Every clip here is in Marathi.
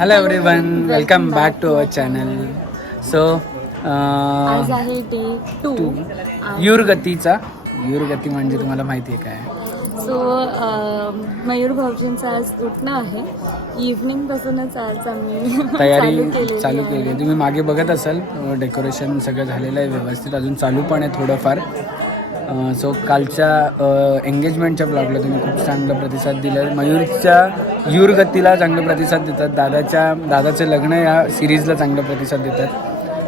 Hello everyone, welcome back to our channel. So आज आहे डे 2 युरगतीचा. युरगती म्हणजे तुम्हाला माहिती आहे काय? सो मयूर भाऊजींचं आज उठणं आहे. इव्हनिंग पासूनच आज आम्ही तयारी चालू केलेली केली. आहे. तुम्ही मागे बघत असाल डेकोरेशन सगळं झालेलं आहे व्यवस्थित, अजून चालू पण आहे थोडंफार. सो कालच्या एंगेजमेंटच्या ब्लॉगला तुम्ही खूप चांगला प्रतिसाद दिला. मयूरच्या युरगतीला चांगला प्रतिसाद देतात, दादाचं लग्न या सिरीजला चांगला प्रतिसाद देतात.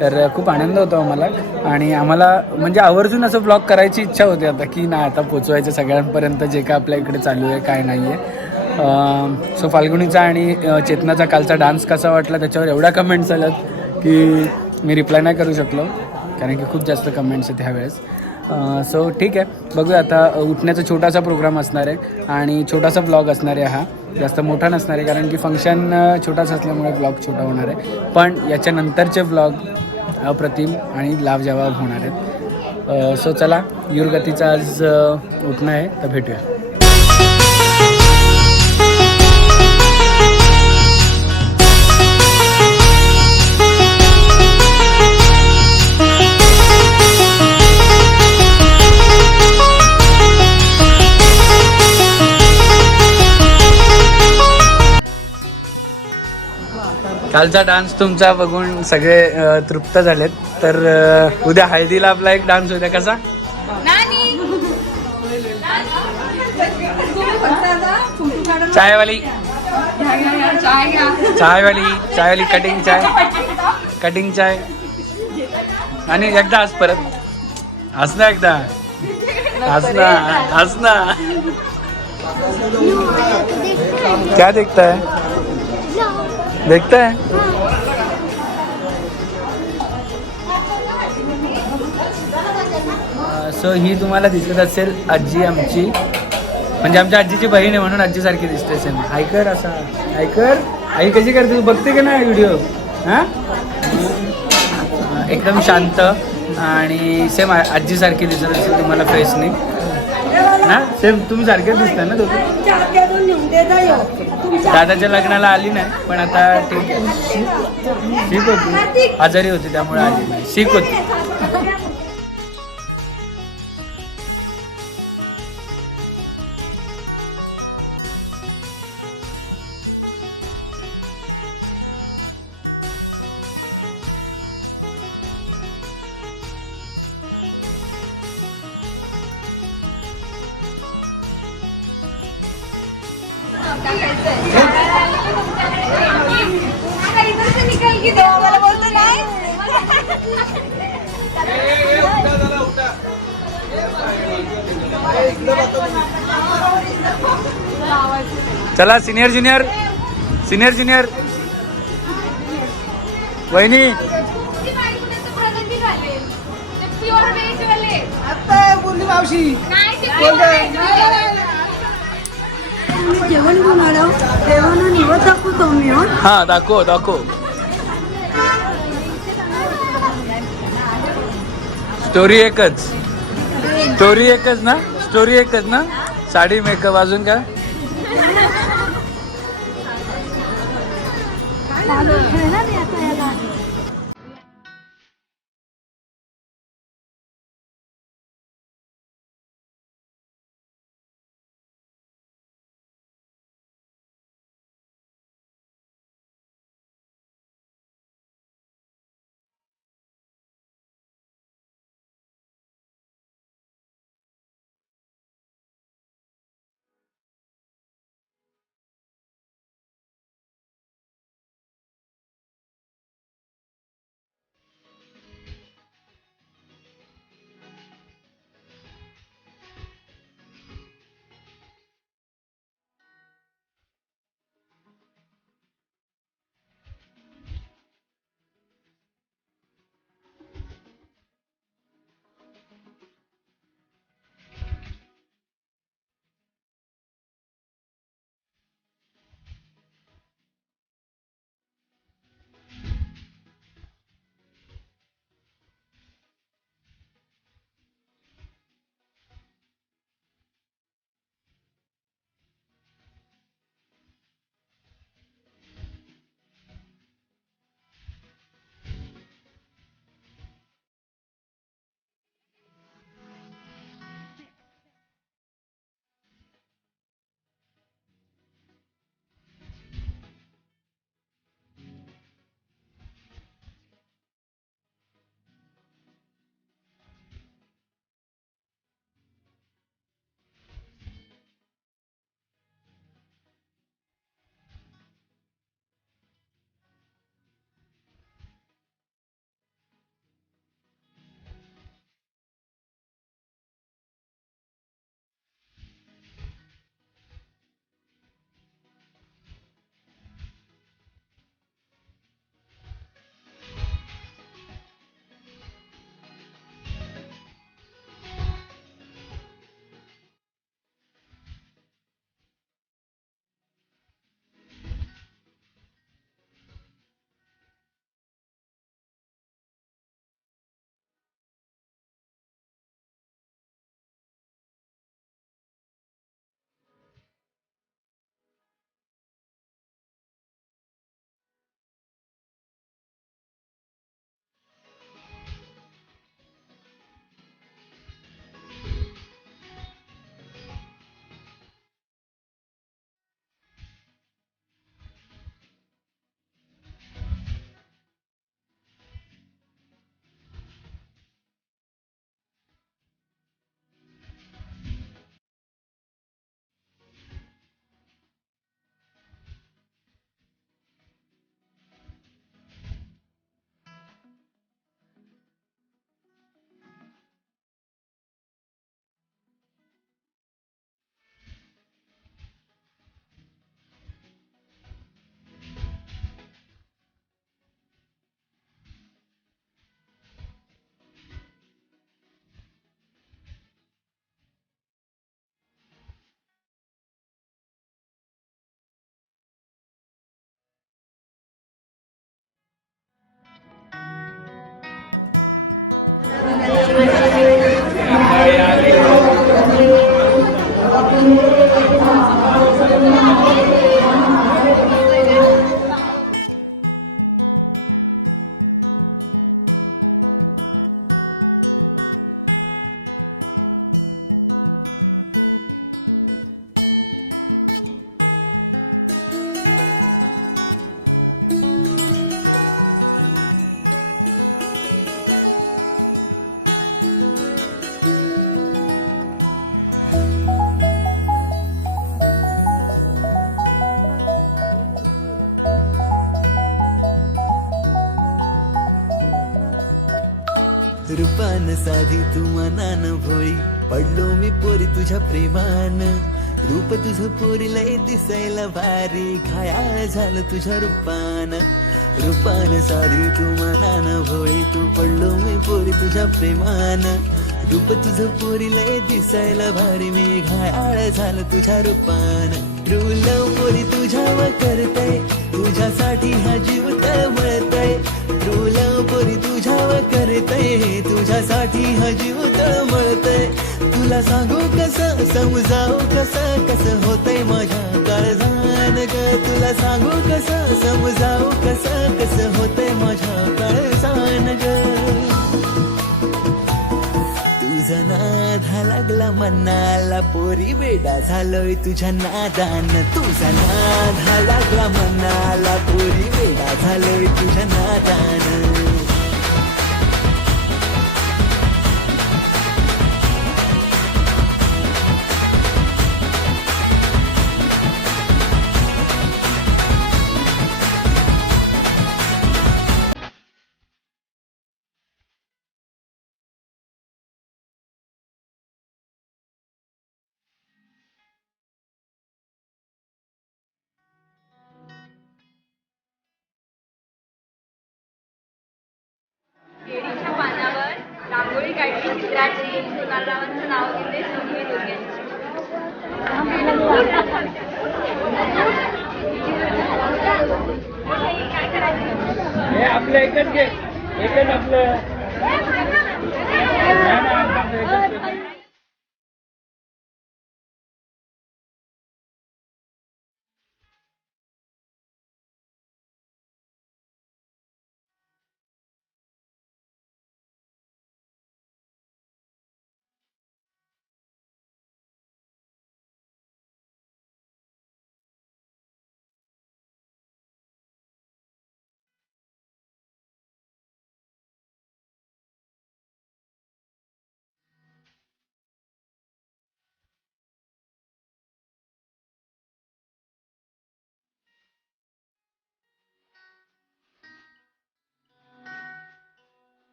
तर खूप आनंद होतो आम्हाला. आणि आम्हाला म्हणजे आवर्जून असं ब्लॉग करायची इच्छा होती आता, की नाही आता पोचवायचं सगळ्यांपर्यंत जे काय आपल्या इकडे चालू आहे काय नाही आहे. सो फाल्गुनीचा आणि चेतनाचा कालचा डान्स कसा वाटला त्याच्यावर एवढ्या कमेंट्स आल्यात की मी रिप्लाय नाही करू शकलो, कारण की खूप जास्त कमेंट्स आहेत ह्यावेळेस. सो ठीक आहे, बघूया आता. उठण्याचा छोटासा प्रोग्राम असणार आहे आणि छोटासा ब्लॉग असणार आहे. हा जास्त मोठा नसणार आहे, कारण की फंक्शन छोटासा असल्यामुळे ब्लॉग छोटा होणार आहे. पण याच्यानंतरचे ब्लॉग अप्रतिम आणि लाजवाब होणार आहेत. सो चला, युरगतीचं आज उठणं आहे, तर भेटूया. कालचा डान्स तुमचा बघून सगळे तृप्त झालेत. तर उद्या हळदीला आपला एक डान्स होता कसा? चायवाली चायवाली कटिंग चाय. आणि एकदा हस, परत हस ना, एकदा हस ना. क्या देखता है? सो ही तुम्हाला दिसत असेल आजी आमची, म्हणजे आमच्या आजीची बहीण आहे म्हणून आजीसारखी दिसते सेम. ऐकर असा ऐकर. आई कशी करते तू बघते का नाही व्हिडिओ? हां, एकदम शांत आणि सेम आजीसारखी दिसत असेल तुम्हाला फेसने ना. सेम तुम्ही सारखेच दिसता ना दोघं. दादाच्या लग्नाला आली नाही, पण आता ठीक होती, आजारी होती त्यामुळे आली नाही, ठीक होती. चला सिनियर ज्युनियर वहिनी. जेवण बनवलं, जेवण निवड दाखवतो मी. हा, दाखव. स्टोरी एकच ना. साडी, मेकअप, अजून काय? रूपान साधी तू मनान भोळी पडलो मी पोरी तुझ्या प्रेमान रूप तुझं पोरी लय दिसायला भारी घायाळ झालं तुझ्या रूपान रूपान साधी तू मनान भोळी तू पडलो मी पोरी तुझ्या प्रेमान रूप तुझं पोरी लय दिसायला भारी मी घायाळ झालं तुझ्या रूपान ट्रू लव पोरी तुझ्यावर करतय तुझ्यासाठी हा जीव तळमळतय ट्रू लव पोरी तुझ्यावर करतय तुझ्यासाठी हा जीव तळमळतय तुला सांगू कसं समजावू कसं कसं होतंय माझ्या काळजान ग तुला सांगू कसं समजावू कसं कसं होतंय माझ्या काळजान ग तुझा नादा लागला मनाला पोरी वेडा झालोय तुझ्या नादान तुझा नादा लागला मनाला पोरी वेडा झालोय तुझ्या नादान केळीच्या पानावर रांगोळी काढली चित्राची सोनारावांचं नाव घेते सोनी दुर्ग्यांची काय करायचं हे आपलं एकच घे एकच आपलं नाही, नाही, आपलं एकच.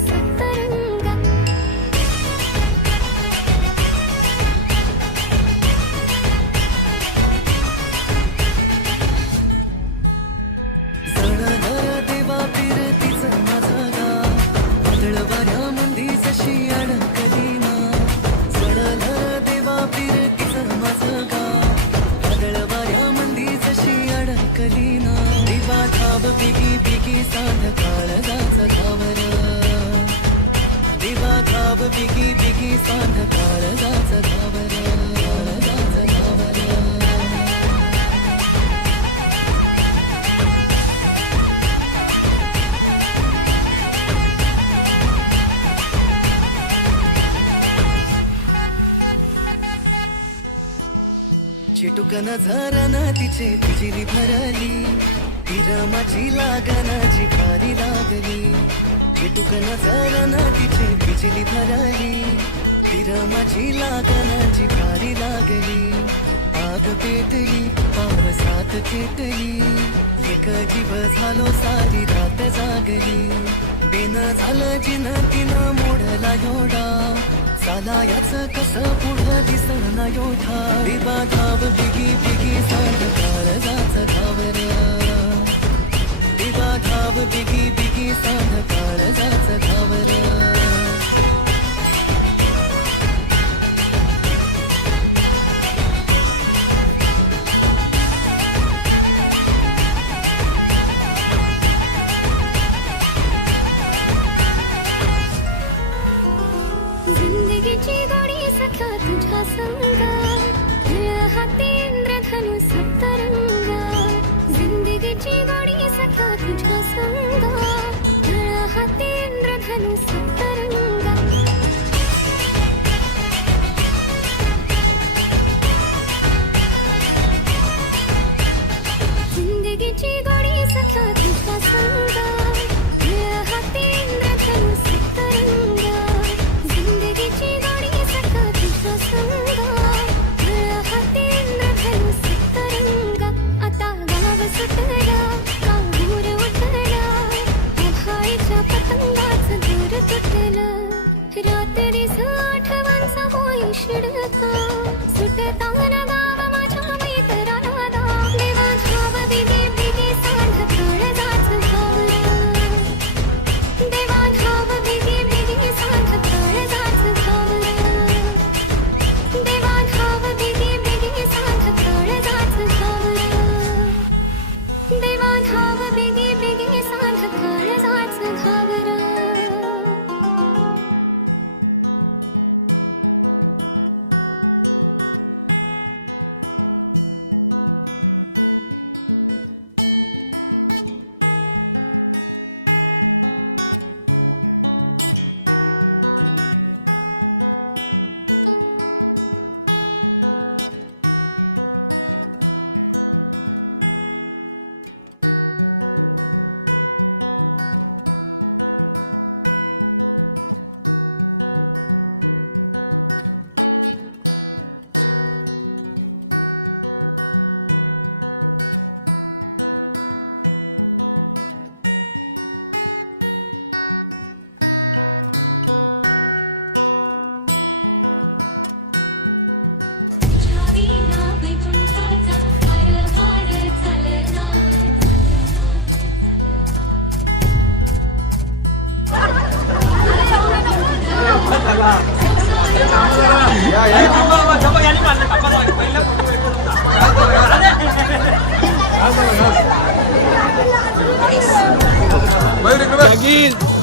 सप्तरंगा जळणारा देवा फिरतीचा माझा गाव वादळवाऱ्या मंदीच शियाळ कलीना जळणारा देवा फिरतीचा माझा गाव वादळवाऱ्या मंदीच शियाळ कलीना देवा धाव बिगी बिगी सांध काळजाचा घावर देवा धाव बिगी बिगी सांध काळजाचा घावर काळजाचा घावर चिटुकन झरण तिचे बिजली भरली ती रमाची लागणाची भारी लागली चिटुकन झरण तिचे बिजली भरली ती रमाची लागणाची भारी लागली आग पेटली पावसात खेटली एक जीव झालो सारी रात जागली बेन झालं जिन तिनं मोडला एवढा साला याच कसं पुढं दिसना योठा देवा धाव बिगी बिगी सांग काळजाचं घावर देवा धाव बिगी बिगी सांग काळजाचं घावर जिंदगीची गोडी सख्या तुझ्या संगा खेळ हाती इंद्रधनु सप्तरंगा जिंदगीची गोडी सख्या तुझ्या संगा खेळ हाती इंद्रधनु सप्तरंगा जिंदगीची गोडी सख्या तुझ्या संगा खेळ हाती इंद्रधनु सप्तरंगा जिंदगीची गोडी सख्या तुझ्या संगा खेळ हाती इंद्रधनु सप्तरंगा आता गाव सुटला काहूर उठला आभाळीच्या पतंगाचं दूर तुटलं रात्रीच आठवांचा होई शिडका सुटताना गाव माझ्या मैत्राला दाव देवा धाव बिगी बिगी सांध काळजाचं घावर देवा धाव बिगी बिगी सांध काळजाचं घावर देवा धाव बिगी बिगी सांध काळजाचं घावर देवा धाव बिगी बिगी सांध काळजाचं घावर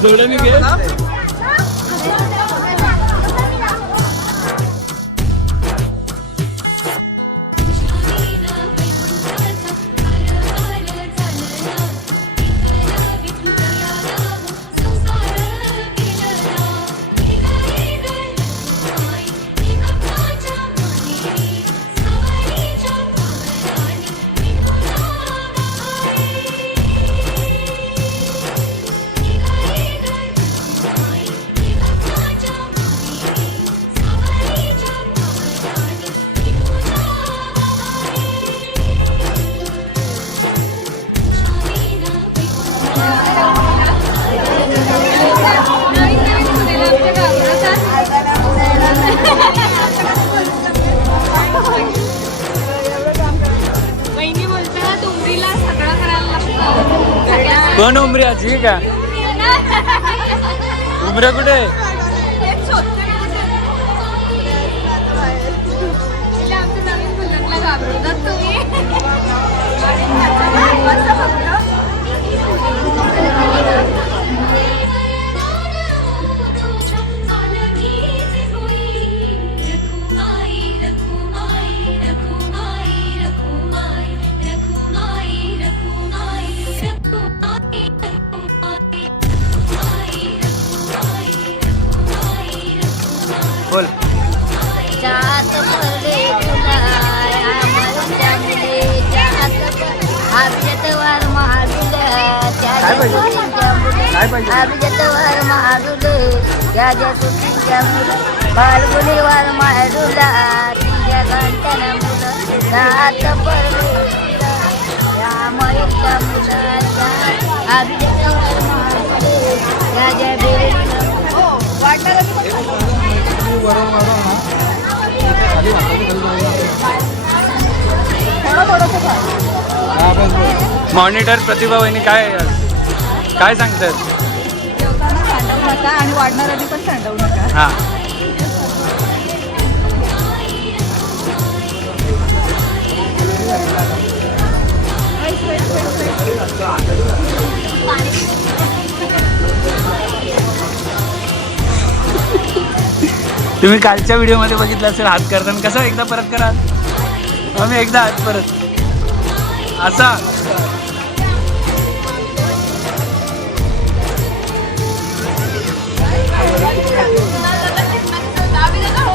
जोडणी घे 2 उमऱ्याची आहे का? उमऱ्या कुठे? बोल. जात पडले तुला अभिजतवार महाडुले अभिजतवार महाडुले त्याच्या सुट्टीच्या मुलं फाल्गुनीवार महाडुला तुझ्या घंटना मुलं जात पडले तुला या मयच्या मुलाच्या अभिजतवार महाडुले त्याच्या बेडीला मॉनिटर प्रतिभा वहिनी काय सांगतात? जेवताना सांडवू नका आणि वाढणार आधी पण सांडवू नका. हा. तुम्ही कालच्या व्हिडिओमध्ये बघितलं असेल हात करताना कसं एकदा परत करा. आम्ही एकदा हात परत असा.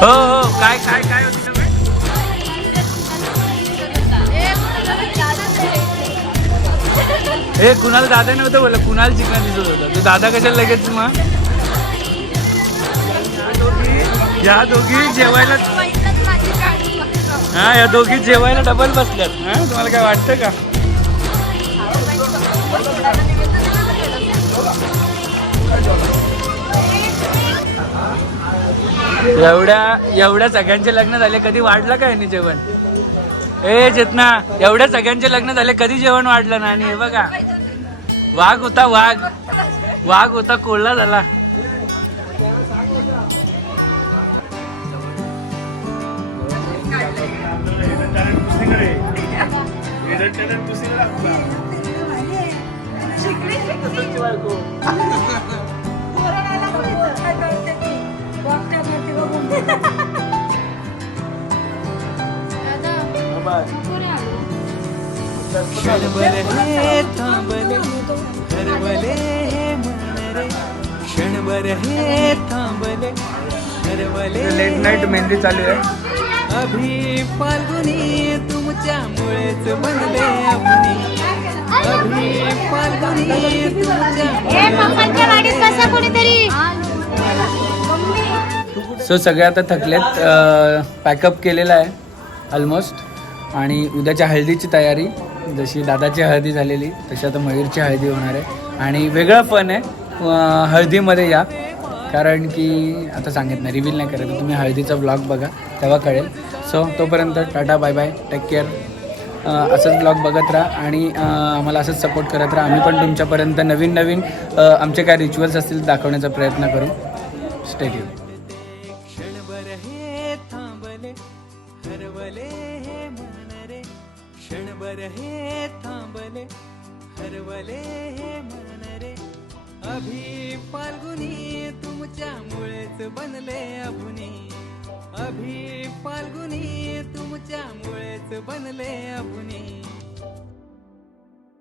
हो हो काय काय काय होती सगळं? हे कुणाल दादा नव्हतं बोला, कुणाल चिकना दिसत होता. तो दादा कशाला लगेच मग या दोघी जेवायला. हा या दोघी जेवायला डबल बसल्यात. हा तुम्हाला काय वाटतं का? एवढ्या सगळ्यांचे लग्न झाले कधी वाढलं काय नाही जेवण? ए चेतना, एवढ्या सगळ्यांचे लग्न झाले कधी जेवण वाढलं ना? आणि हे बघा वाघ होता, वाघ होता कोल्हा झाला. क्षणभर हे थांबले हरवले हे मन रे क्षणभर हे थांबले हरवले. लेट नाईट मेहंदी चालू आहे. अभी फाल्गुनी तुमच्यामुळेच बनले अभुनी अभी फाल्गुनी सो सगळे आता थकलेत. पॅकअप केलेला आहे ऑलमोस्ट. आणि उद्याच्या हळदीची तयारी, जशी दादाची हळदी झालेली तशी आता मयूरची हळदी होणार आहे. आणि वेगळं फन आहे हळदीमध्ये या, कारण की आता सांगत नाही, रिव्हील नाही करत. तुम्ही हळदीचा ब्लॉग बघा तेव्हा कळेल. सो तोपर्यंत tata bye bye, take care. असंच ब्लॉग बघत राहा आणि आम्हाला असंच सपोर्ट करत राहा. आम्ही पण तुमच्यापर्यंत नवीन नवीन आमचे काय रिच्युअल्स असतील दाखवण्याचा प्रयत्न करू. Stay tune. क्षणभर हे थांबले हरवले हे मन रे क्षणभर हे थांबले हरवले हे मन रे. अभी फाल्गुनी तुमच्यामुळेच बनले अभुनी अभी फाल्गुनी तुमच्यामुळेच बनले अभुनी.